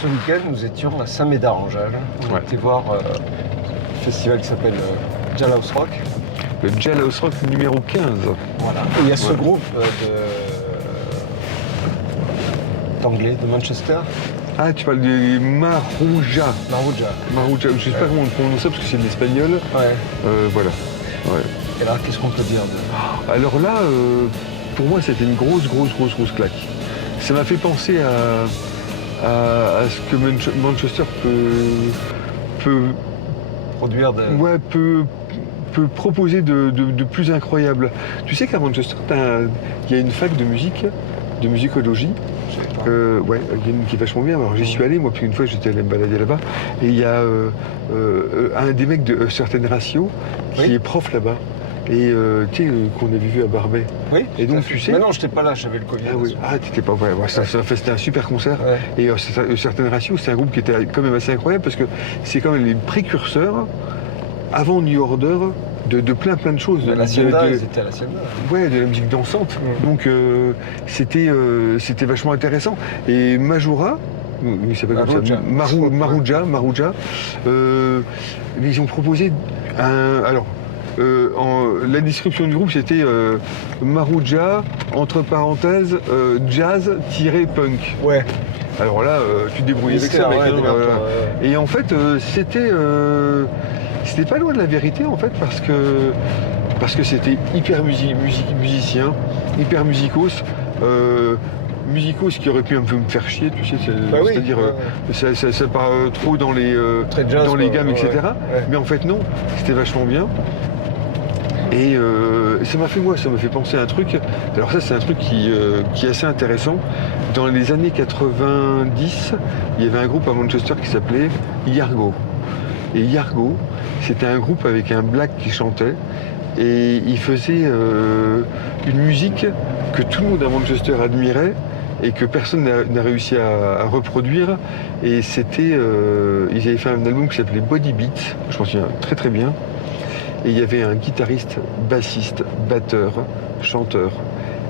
ce week-end, nous étions à Saint-Médard-en-Jalles. On était voir un festival qui s'appelle Jailhouse Rock. Le Jailhouse Rock numéro 15. Voilà. Et il y a ce groupe d'anglais de Manchester. Ah, tu parles des Marouja. Marouja. Je sais pas comment on prononce ça parce que c'est de l'espagnol. Ouais. Voilà. Ouais. Et là, qu'est-ce qu'on peut dire Alors là, pour moi, c'était une grosse claque. Ça m'a fait penser à ce que Manchester peut produire de... Ouais, peut proposer de plus incroyable. Tu sais qu'à Manchester, il y a une fac de musique, de musicologie. Ouais, il y a une qui est vachement bien. Alors j'y suis allé, moi, puis une fois j'étais allé me balader là-bas. Et il y a un des mecs de Certain Ratio qui est prof là-bas. Et tu sais, qu'on avait vu à Barbet. Oui. Et donc tu sais. Mais non, j'étais pas là, j'avais le Covid. Ah oui, t'étais pas. Ouais, c'était un super concert. Ouais. Et Certain Ratio, c'est un groupe qui était quand même assez incroyable parce que c'est quand même les précurseurs avant New Order. De plein de choses. La Hacienda, ils étaient à la Hacienda. Ouais, de la musique dansante. Donc c'était vachement intéressant. Et Majura, il s'appelle comme ça, Marouja, ils ont proposé la description du groupe, c'était Marouja, entre parenthèses, jazz-punk. Ouais. Alors là, tu te débrouillais avec ça, mec. Et en fait, c'était pas loin de la vérité en fait parce que c'était hyper musicien, hyper musicos. Musicos qui aurait pu un peu me faire chier, tu sais, c'est-à-dire ça part trop dans les gammes, etc. Ouais. Mais en fait non, c'était vachement bien. Et ça m'a fait penser à un truc. Alors ça c'est un truc qui est assez intéressant. Dans les années 90, il y avait un groupe à Manchester qui s'appelait Yargo. Et Yargo, c'était un groupe avec un black qui chantait et il faisait une musique que tout le monde à Manchester admirait et que personne n'a réussi à reproduire. Et c'était, ils avaient fait un album qui s'appelait Body Beat, je m'en souviens très très bien. Et il y avait un guitariste, bassiste, batteur, chanteur.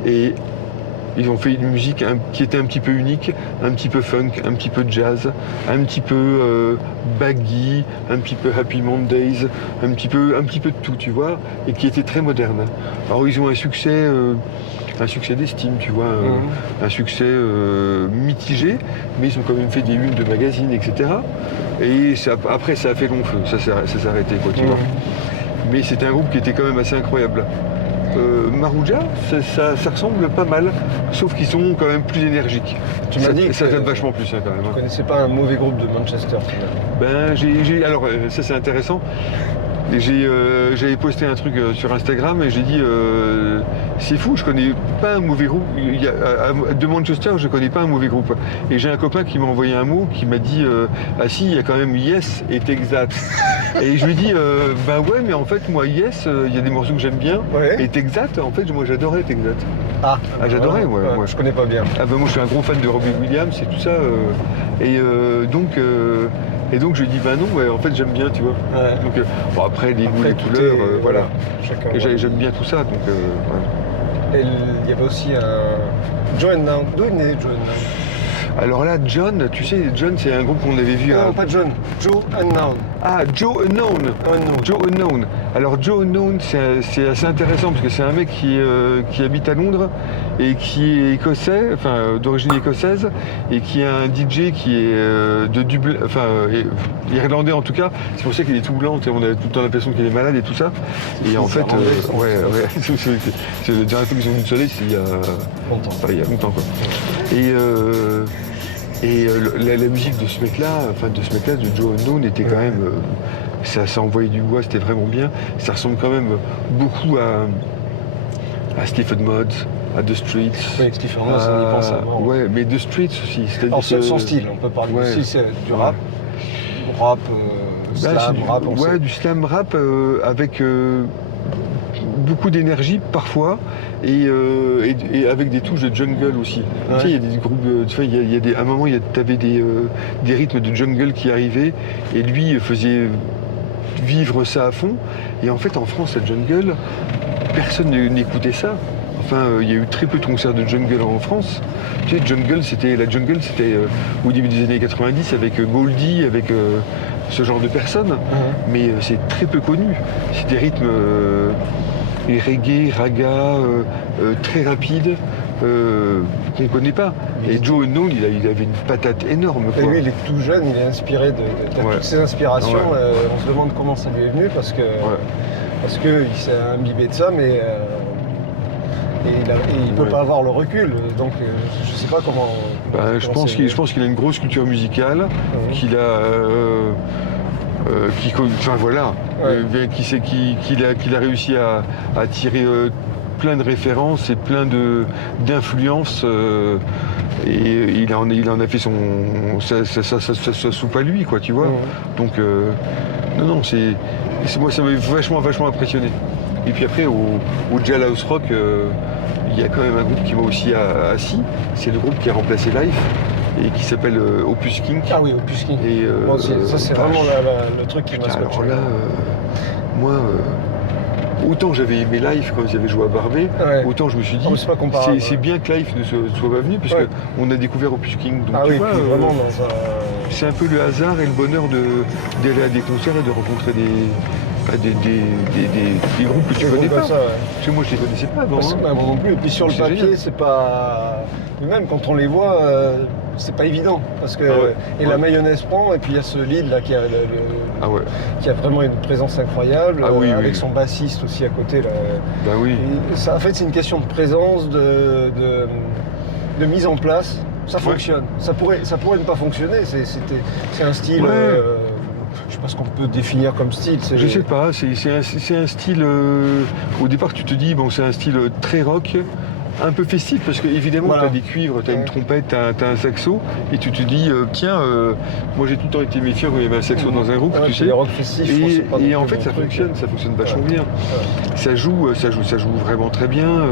Et ils ont fait une musique qui était un petit peu unique, un petit peu funk, un petit peu jazz, un petit peu baggy, un petit peu Happy Mondays, un petit peu de tout, tu vois, et qui était très moderne. Alors ils ont un succès d'estime, tu vois, un succès mitigé, mais ils ont quand même fait des unes de magazines, etc. Et après ça a fait long feu, ça s'est arrêté, quoi, tu vois. Mais c'était un groupe qui était quand même assez incroyable. Marouja, ça ressemble pas mal, sauf qu'ils sont quand même plus énergiques. Tu m'as dit que ça donne vachement plus quand même. Tu connaissais pas un mauvais groupe de Manchester? Alors ça c'est intéressant. J'avais posté un truc sur Instagram et j'ai dit c'est fou, je connais pas un mauvais groupe. De Manchester, je connais pas un mauvais groupe. Et j'ai un copain qui m'a envoyé un mot qui m'a dit ah si, il y a quand même Yes et Texas. Et je lui ai dit bah ouais, mais en fait moi Yes, il y a des morceaux que j'aime bien. Ouais. Et Texas, en fait moi j'adorais Texas. J'adorais, moi. Je connais pas bien. Moi je suis un gros fan de Robbie Williams et tout ça. Et donc je lui ai dit bah non, en fait j'aime bien, tu vois. Ouais. Donc après les goûts, les couleurs, voilà. J'aime bien tout ça, donc Et il y avait aussi un Joe and Now. D'où est né Joe and Now? Alors là, John, tu sais, John c'est un groupe qu'on avait vu Non, pas John, Joe Unknown. Ah, Joe Unknown. Joe Unknown. Alors Joe Unknown, c'est assez intéressant parce que c'est un mec qui habite à Londres et qui est écossais, enfin d'origine écossaise, et qui est un DJ qui est de Dublin, irlandais en tout cas. C'est pour ça qu'il est tout blanc, on a tout le temps l'impression qu'il est malade et tout ça. Et en fait, c'est la dernière fois qu'ils ont vu le soleil, c'est il y a longtemps quoi. Et la musique de ce mec-là, de Joe Unknown, était quand même, ça envoyait du bois, c'était vraiment bien. Ça ressemble quand même beaucoup à Stephen Mods, à The Streets. Oui, Stephen Mods, on y pense avant. Ouais, mais The Streets aussi. Alors c'est son style, on peut parler aussi, c'est du rap. Slam rap. Ouais, du slam rap avec beaucoup d'énergie parfois et avec des touches de jungle aussi. Ouais. Tu sais, il y a des groupes, à un moment, tu avais des rythmes de jungle qui arrivaient et lui faisait vivre ça à fond. Et en fait, en France, la jungle, personne n'écoutait ça. Enfin, il y a eu très peu de concerts de jungle en France. Tu sais, la jungle, c'était au début des années 90 avec Goldie, avec ce genre de personnes. Mais c'est très peu connu. C'est des rythmes reggae, raga, très rapides. Qu'on ne connaît pas. Et Joe Unknown, il avait une patate énorme. Et lui, il est tout jeune, il est inspiré de toutes ces inspirations. On se demande comment ça lui est venu parce que il s'est imbibé de ça, mais il ne peut pas avoir le recul. Donc je ne sais pas comment. Je pense qu'il a une grosse culture musicale, qu'il a. Qu'il a réussi à tirer plein de références et plein d'influences et il en a fait sa soupe à lui, quoi, tu vois. Donc non, moi ça m'a vachement impressionné. Et puis après au Jailhouse Rock, il y a quand même un groupe qui m'a aussi assis. C'est le groupe qui a remplacé Life et qui s'appelle Opus Kink. Ah oui, Opus Kink. Et bon, ça c'est vraiment le truc qui m'a scotché. Alors là, moi. Autant j'avais aimé Life quand ils avaient joué à Barbet, autant je me suis dit c'est bien que Life ne soit pas venu parce qu'on a découvert Opus Kink. Donc tu vois, c'est un peu le hasard et le bonheur d'aller à des concerts et de rencontrer des groupes que tu connais pas. Parce que moi je les connaissais pas avant. Moi non plus. Et puis sur le papier, c'est pas. Même quand on les voit, c'est pas évident. Parce que la mayonnaise prend, et puis il y a ce lead là qui a vraiment une présence incroyable, avec son bassiste aussi à côté. Là. Ça, en fait, c'est une question de présence, de mise en place. Ça fonctionne. Ça pourrait ne pas fonctionner. C'est un style. Je sais pas ce qu'on peut définir comme style. Je sais pas, c'est un style. Au départ, tu te dis, bon, c'est un style très rock, un peu festif, parce que évidemment, tu as des cuivres, tu as une trompette, tu as un saxo, et tu te dis, moi j'ai tout le temps été méfiant quand il y avait un saxo dans un groupe, tu sais. Rock festifs, et en fait, ça fonctionne vachement bien. Ça joue vraiment très bien.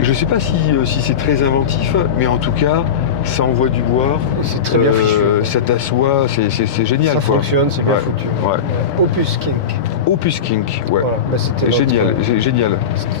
Je sais pas si c'est très inventif, mais en tout cas, ça envoie du bois. C'est très bien fichu. Ça t'assoit, c'est génial. Ça fonctionne, c'est bien foutu. Opus Kink. Opus Kink, ouais. Voilà, génial.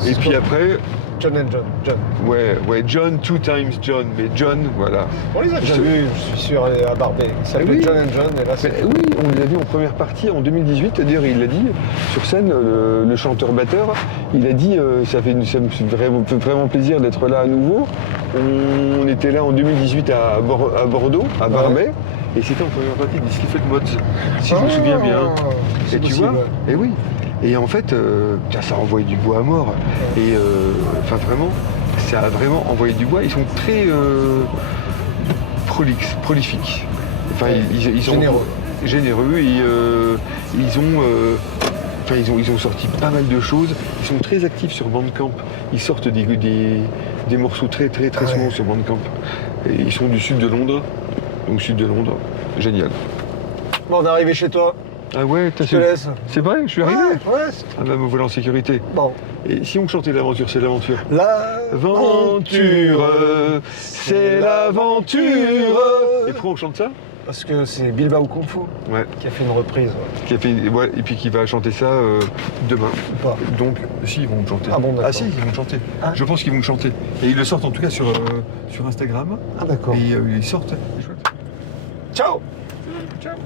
Et puis après. John and John. Ouais, John, 2 times John, mais John, voilà. On les a déjà vus, je suis sûr, à Barbet. Il s'appelait John and John, et là c'est... Oui, on les a vus en première partie en 2018, d'ailleurs il l'a dit, sur scène, le chanteur-batteur, il a dit, ça me fait vraiment plaisir d'être là à nouveau. On était là en 2018 à Bordeaux, à Barbet, et c'était en première partie des Slifford Mods, si je me souviens bien. Et tu vois, et oui. Et en fait, ça a envoyé du bois à mort. Et vraiment, ça a vraiment envoyé du bois. Ils sont très prolifiques. Enfin, ils sont généreux et ils ont sorti pas mal de choses. Ils sont très actifs sur Bandcamp. Ils sortent des morceaux très souvent sur Bandcamp. Et ils sont du sud de Londres. Donc sud de Londres, génial. Bon, on est arrivé chez toi. Ah ouais, je te laisse. C'est vrai, je suis arrivé. Ouais. Ah bah me voilà en sécurité. Bon. Et si on chantait l'aventure, c'est l'aventure. L'aventure, c'est l'aventure. Et pourquoi on chante ça? Parce que c'est Bilbao Kung Fu qui a fait une reprise. Et puis qui va chanter ça demain. Pas. Donc, si, ils vont me chanter. Ah bon, d'accord. Ah si, ils vont me chanter. Je pense qu'ils vont me chanter. Et ils le sortent en tout cas sur Instagram. Ah d'accord. Et ils sortent. Ciao. Ciao.